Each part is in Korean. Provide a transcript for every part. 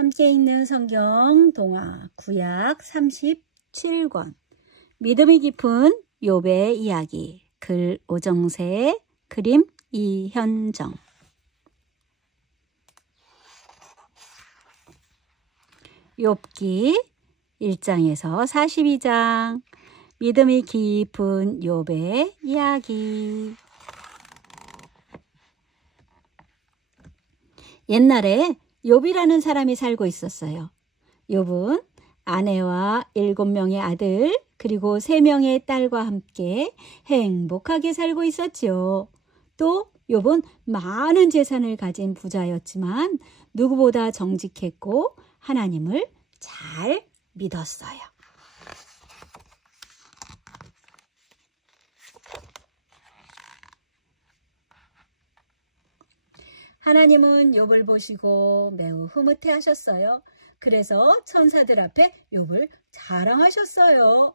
함께 읽는 성경 동화 구약 37권 믿음이 깊은 욥의 이야기 글 오정세 그림 이현정 욥기 1장에서 42장 믿음이 깊은 욥의 이야기. 옛날에 욥이라는 사람이 살고 있었어요. 욥은 아내와 7명의 아들 그리고 3명의 딸과 함께 행복하게 살고 있었지요. 또 욥은 많은 재산을 가진 부자였지만 누구보다 정직했고 하나님을 잘 믿었어요. 하나님은 욥을 보시고 매우 흐뭇해하셨어요. 그래서 천사들 앞에 욥을 자랑하셨어요.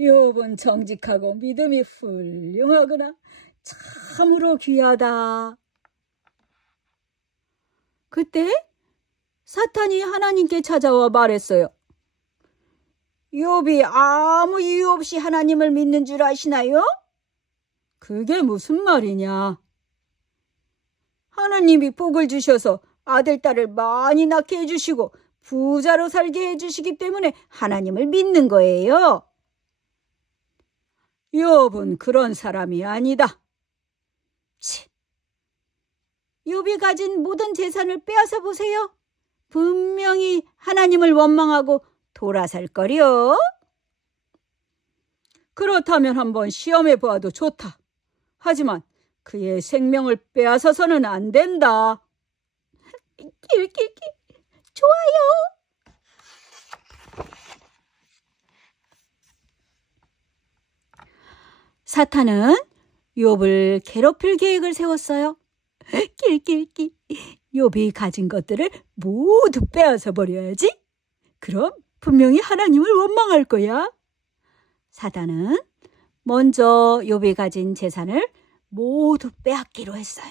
욥은 정직하고 믿음이 훌륭하구나. 참으로 귀하다. 그때 사탄이 하나님께 찾아와 말했어요. 욥이 아무 이유 없이 하나님을 믿는 줄 아시나요? 그게 무슨 말이냐? 하나님이 복을 주셔서 아들, 딸을 많이 낳게 해주시고 부자로 살게 해주시기 때문에 하나님을 믿는 거예요. 욥은 그런 사람이 아니다. 욥이 가진 모든 재산을 빼앗아 보세요. 분명히 하나님을 원망하고 돌아설 거리요. 그렇다면 한번 시험해 보아도 좋다. 하지만 그의 생명을 빼앗아서는 안 된다. 좋아요. 사탄은 욥을 괴롭힐 계획을 세웠어요. 욥이 가진 것들을 모두 빼앗아 버려야지. 그럼 분명히 하나님을 원망할 거야. 사탄은 먼저 욥이 가진 재산을 모두 빼앗기로 했어요.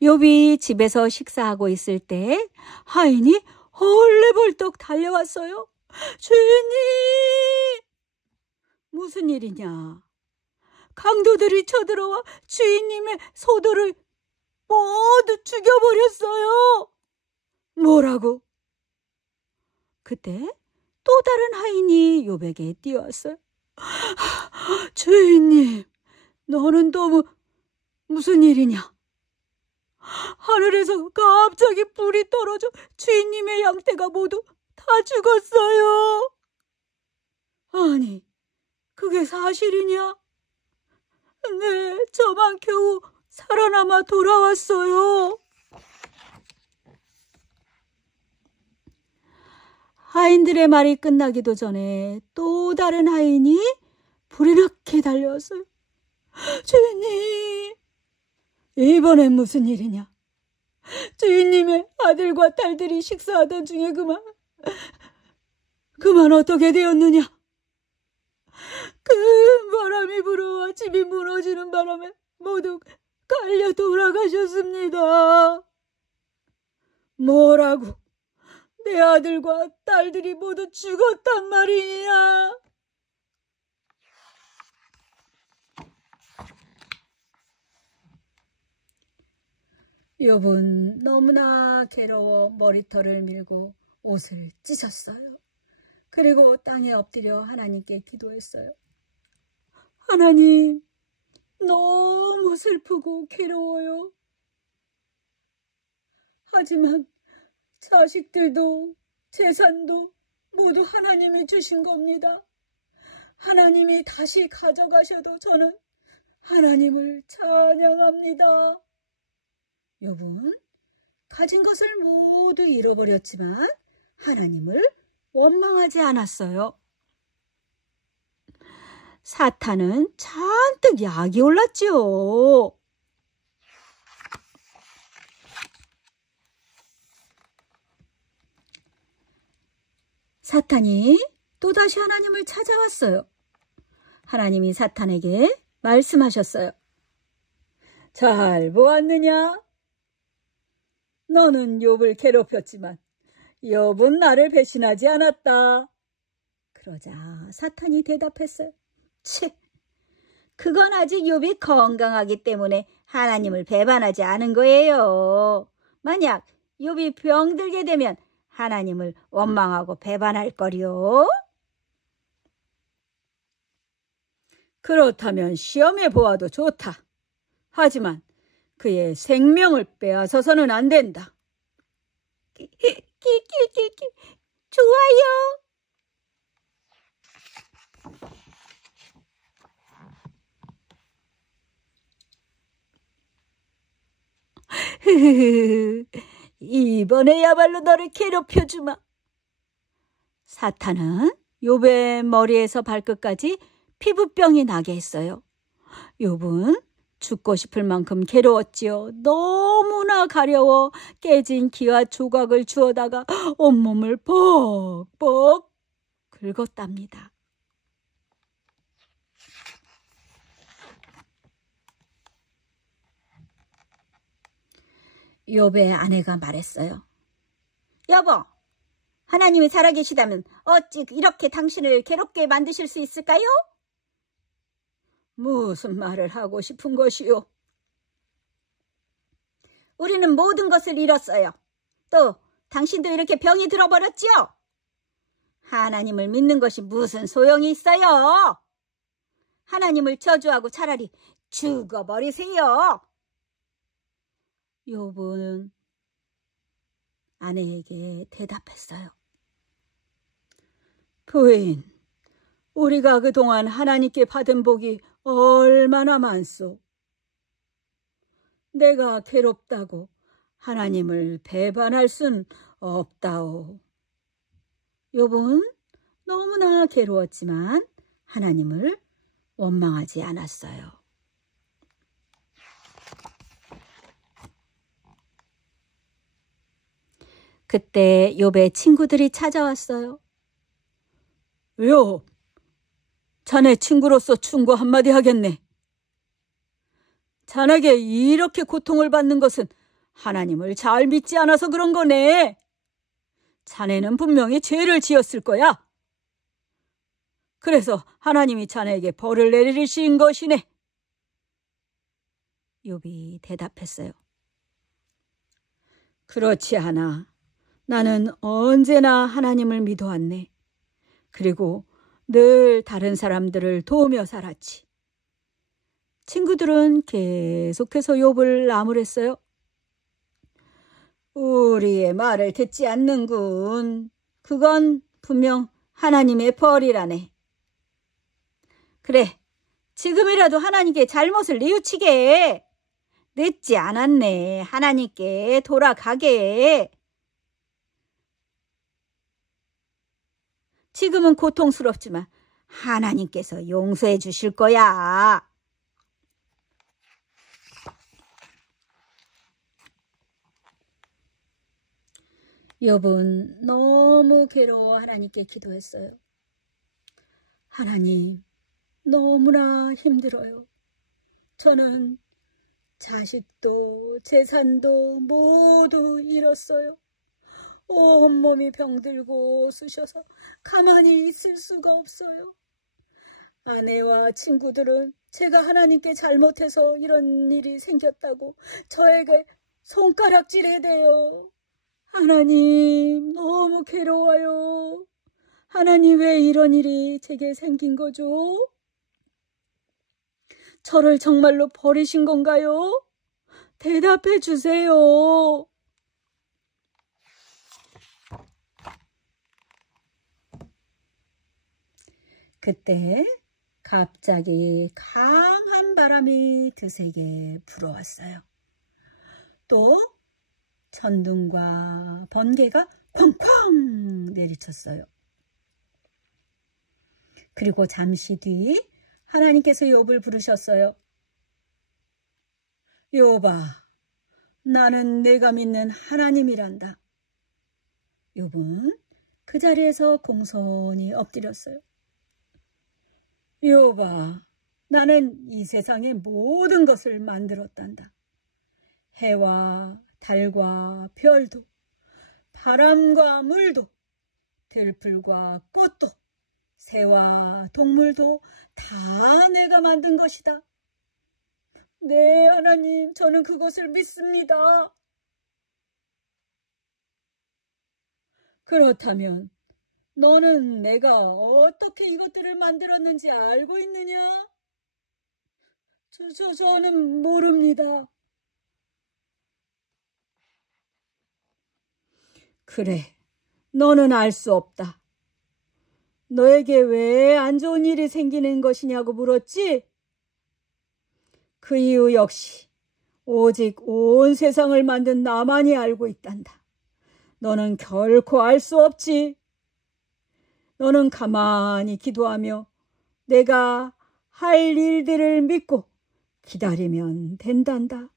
욥이 집에서 식사하고 있을 때 하인이 헐레벌떡 달려왔어요. 주인님! 무슨 일이냐? 강도들이 쳐들어와 주인님의 소들을 모두 죽여버렸어요. 뭐라고? 그때 또 다른 하인이 욥에게 뛰어왔어요. 주인님, 너는 너무 무슨 일이냐? 하늘에서 갑자기 불이 떨어져 주인님의 양떼가 모두 다 죽었어요. 아니, 그게 사실이냐? 네, 저만 겨우 살아남아 돌아왔어요. 하인들의 말이 끝나기도 전에 또 다른 하인이 불이 나게 달려왔어요. 주인님, 이번엔 무슨 일이냐? 주인님의 아들과 딸들이 식사하던 중에 그만 어떻게 되었느냐? 그 바람이 불어와 집이 무너지는 바람에 모두 깔려 돌아가셨습니다. 뭐라고? 내 아들과 딸들이 모두 죽었단 말이냐? 욥은 너무나 괴로워 머리털을 밀고 옷을 찢었어요. 그리고 땅에 엎드려 하나님께 기도했어요. 하나님, 너무 슬프고 괴로워요. 하지만 자식들도 재산도 모두 하나님이 주신 겁니다. 하나님이 다시 가져가셔도 저는 하나님을 찬양합니다. 욥은 가진 것을 모두 잃어버렸지만 하나님을 원망하지 않았어요. 사탄은 잔뜩 약이 올랐지요. 사탄이 또다시 하나님을 찾아왔어요. 하나님이 사탄에게 말씀하셨어요. 잘 보았느냐? 너는 욥을 괴롭혔지만 욥은 나를 배신하지 않았다. 그러자 사탄이 대답했어요. 치, 그건 아직 욥이 건강하기 때문에 하나님을 배반하지 않은 거예요. 만약 욥이 병들게 되면 하나님을 원망하고 배반할 거요. 그렇다면 시험해 보아도 좋다. 하지만 그의 생명을 빼앗아서는 안 된다. 좋아요. 이번에야말로 너를 괴롭혀주마. 사탄은 욥의 머리에서 발끝까지 피부병이 나게 했어요. 욥은 죽고 싶을 만큼 괴로웠지요. 너무나 가려워 깨진 기와 조각을 주워다가 온몸을 뻑뻑 긁었답니다. 욥의 아내가 말했어요. 여보, 하나님이 살아계시다면 어찌 이렇게 당신을 괴롭게 만드실 수 있을까요? 무슨 말을 하고 싶은 것이요? 우리는 모든 것을 잃었어요. 또 당신도 이렇게 병이 들어버렸지요? 하나님을 믿는 것이 무슨 소용이 있어요? 하나님을 저주하고 차라리 죽어버리세요. 욥은 아내에게 대답했어요. 부인, 우리가 그동안 하나님께 받은 복이 얼마나 많소. 내가 괴롭다고 하나님을 배반할 순 없다오. 욥은 너무나 괴로웠지만 하나님을 원망하지 않았어요. 그때 욥의 친구들이 찾아왔어요. 욥, 자네 친구로서 충고 한마디 하겠네. 자네에게 이렇게 고통을 받는 것은 하나님을 잘 믿지 않아서 그런 거네. 자네는 분명히 죄를 지었을 거야. 그래서 하나님이 자네에게 벌을 내리신 것이네. 욥이 대답했어요. 그렇지 않아. 나는 언제나 하나님을 믿어왔네. 그리고 늘 다른 사람들을 도우며 살았지. 친구들은 계속해서 욥을 나무랬어요. 우리의 말을 듣지 않는군. 그건 분명 하나님의 벌이라네. 그래, 지금이라도 하나님께 잘못을 뉘우치게. 늦지 않았네. 하나님께 돌아가게. 지금은 고통스럽지만 하나님께서 용서해 주실 거야. 욥은 너무 괴로워 하나님께 기도했어요. 하나님, 너무나 힘들어요. 저는 자식도 재산도 모두 잃었어요. 온몸이 병들고 쑤셔서 가만히 있을 수가 없어요. 아내와 친구들은 제가 하나님께 잘못해서 이런 일이 생겼다고 저에게 손가락질해 대요. 하나님, 너무 괴로워요. 하나님, 왜 이런 일이 제게 생긴 거죠? 저를 정말로 버리신 건가요? 대답해 주세요. 그때 갑자기 강한 바람이 드세게 불어왔어요. 또 천둥과 번개가 쾅쾅 내리쳤어요. 그리고 잠시 뒤 하나님께서 욥을 부르셨어요. 욥아, 나는 내가 믿는 하나님이란다. 욥은 그 자리에서 공손히 엎드렸어요. 욥아, 나는 이 세상의 모든 것을 만들었단다. 해와 달과 별도, 바람과 물도, 들풀과 꽃도, 새와 동물도 다 내가 만든 것이다. 네, 하나님, 저는 그것을 믿습니다. 그렇다면 너는 내가 어떻게 이것들을 만들었는지 알고 있느냐? 저는 모릅니다. 그래, 너는 알 수 없다. 너에게 왜 안 좋은 일이 생기는 것이냐고 물었지? 그 이유 역시 오직 온 세상을 만든 나만이 알고 있단다. 너는 결코 알 수 없지. 너는 가만히 기도하며 내가 할 일들을 믿고 기다리면 된단다.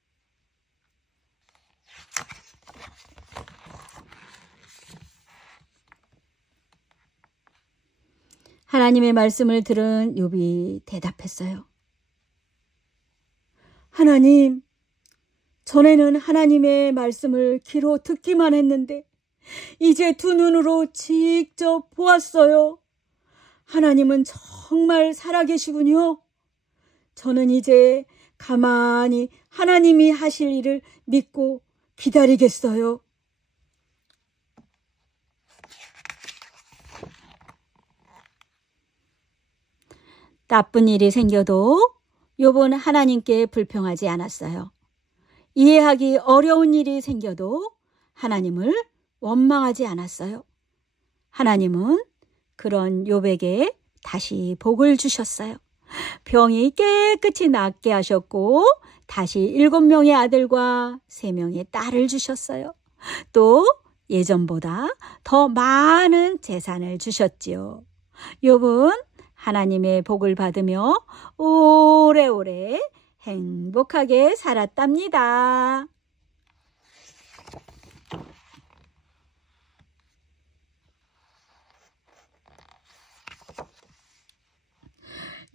하나님의 말씀을 들은 욥이 대답했어요. 하나님, 전에는 하나님의 말씀을 귀로 듣기만 했는데 이제 두 눈으로 직접 보았어요. 하나님은 정말 살아계시군요. 저는 이제 가만히 하나님이 하실 일을 믿고 기다리겠어요. 나쁜 일이 생겨도 욥은 하나님께 불평하지 않았어요. 이해하기 어려운 일이 생겨도 하나님을 원망하지 않았어요. 하나님은 그런 욥에게 다시 복을 주셨어요. 병이 깨끗이 낫게 하셨고 다시 7명의 아들과 3명의 딸을 주셨어요. 또 예전보다 더 많은 재산을 주셨지요. 욥은 하나님의 복을 받으며 오래오래 행복하게 살았답니다.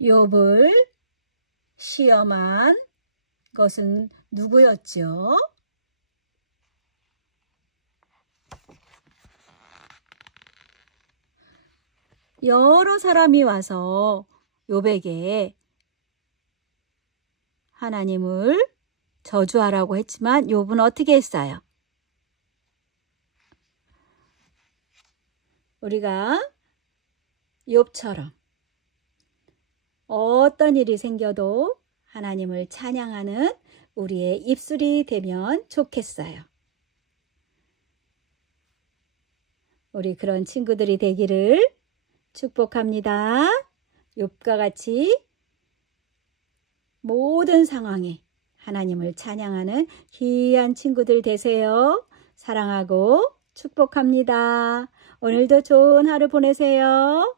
욥을 시험한 것은 누구였죠? 여러 사람이 와서 욥에게 하나님을 저주하라고 했지만 욥은 어떻게 했어요? 우리가 욥처럼 어떤 일이 생겨도 하나님을 찬양하는 우리의 입술이 되면 좋겠어요. 우리 그런 친구들이 되기를 축복합니다. 욥과 같이 모든 상황에 하나님을 찬양하는 귀한 친구들 되세요. 사랑하고 축복합니다. 오늘도 좋은 하루 보내세요.